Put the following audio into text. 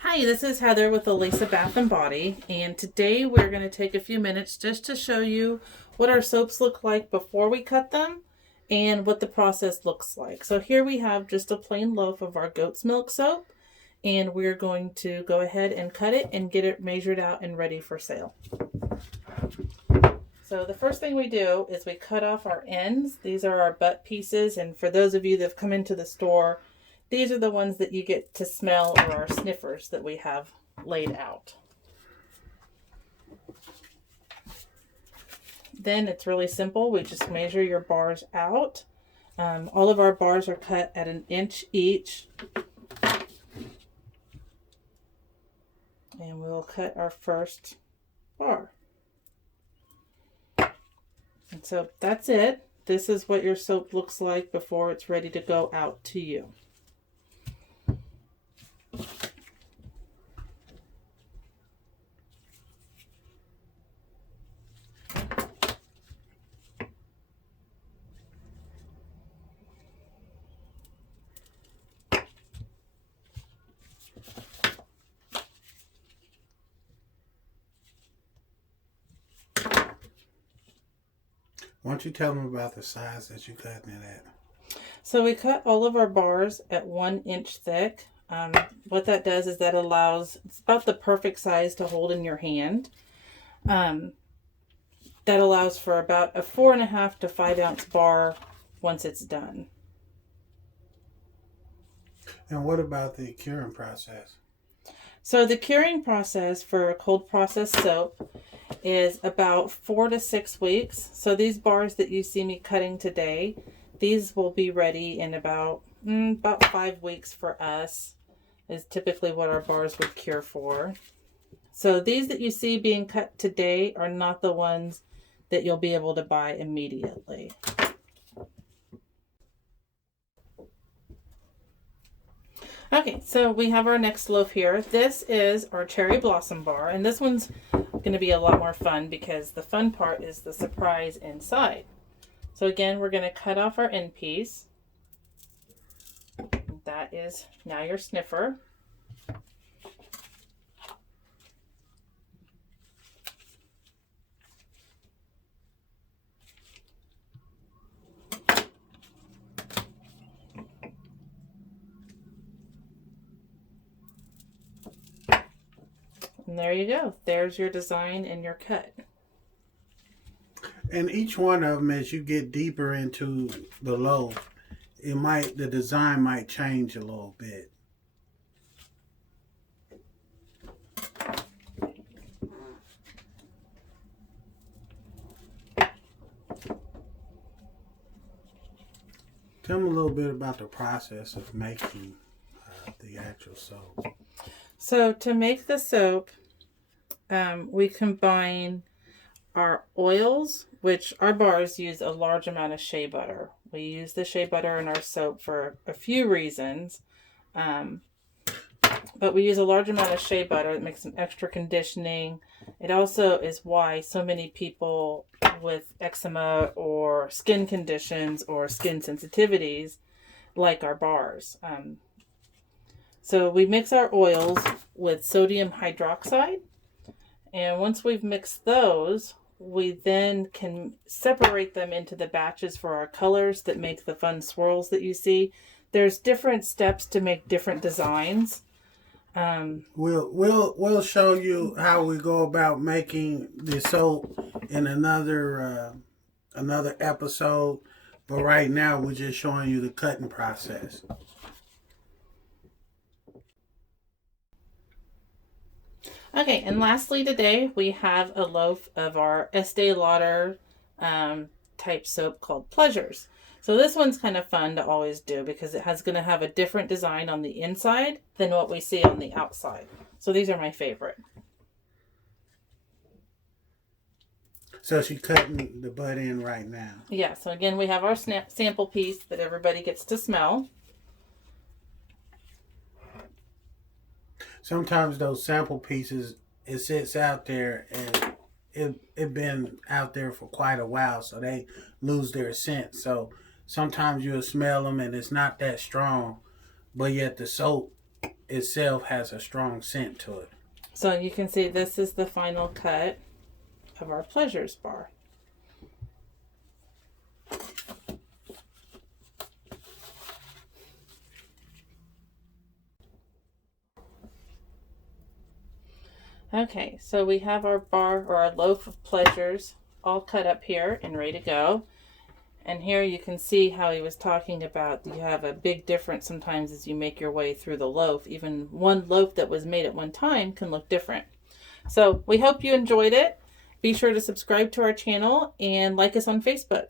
Hi, this is Heather with Aleesa Bath and Body, and today we're going to take a few minutes just to show you what our soaps look like before we cut them and what the process looks like. So here we have just a plain loaf of our goat's milk soap, and we're going to go ahead and cut it and get it measured out and ready for sale. So the first thing we do is we cut off our ends. These are our butt pieces, and for those of you that have come into the store, these are the ones that you get to smell, or our sniffers that we have laid out. Then it's really simple. We just measure your bars out. All of our bars are cut at 1 inch each. And we'll cut our first bar. And so that's it. This is what your soap looks like before it's ready to go out to you. Why don't you tell them about the size that you're cutting it at? So we cut all of our bars at 1 inch thick. What that does is that allows, it's about the perfect size to hold in your hand. That allows for about a 4.5 to 5 ounce bar once it's done. And what about the curing process? So the curing process for a cold process soap is about 4 to 6 weeks. So these bars that you see me cutting today, these will be ready in about 5 weeks for us, is typically what our bars would cure for. So these that you see being cut today are not the ones that you'll be able to buy immediately. Okay, so we have our next loaf here. This is our cherry blossom bar, and this one's going to be a lot more fun because the fun part is the surprise inside. So again, we're going to cut off our end piece. That is now your sniffer. And there you go. There's your design and your cut. And each one of them, as you get deeper into the loaf, the design might change a little bit. Tell me a little bit about the process of making the actual soap. So to make the soap, we combine our oils, which our bars use a large amount of shea butter. We use the shea butter in our soap for a few reasons. But we use a large amount of shea butter that makes some extra conditioning. It also is why so many people with eczema or skin conditions or skin sensitivities like our bars. So we mix our oils with sodium hydroxide. And once we've mixed those, we then can separate them into the batches for our colors that make the fun swirls that you see. There's different steps to make different designs. We'll show you how we go about making the soap in another episode. But right now, we're just showing you the cutting process. Okay, and lastly today we have a loaf of our Estee Lauder type soap called Pleasures. So this one's kind of fun to always do because it has going to have a different design on the inside than what we see on the outside. So these are my favorite. So she's cutting the bud in right now. Yeah, so again we have our sample piece that everybody gets to smell. Sometimes those sample pieces, it sits out there and it been out there for quite a while, so they lose their scent. So sometimes you'll smell them and it's not that strong, but yet the soap itself has a strong scent to it. So you can see this is the final cut of our Pleasures bar. Okay, so we have our bar or our loaf of Pleasures all cut up here and ready to go. And here you can see how he was talking about you have a big difference sometimes as you make your way through the loaf. Even one loaf that was made at one time can look different. So we hope you enjoyed it. Be sure to subscribe to our channel and like us on Facebook.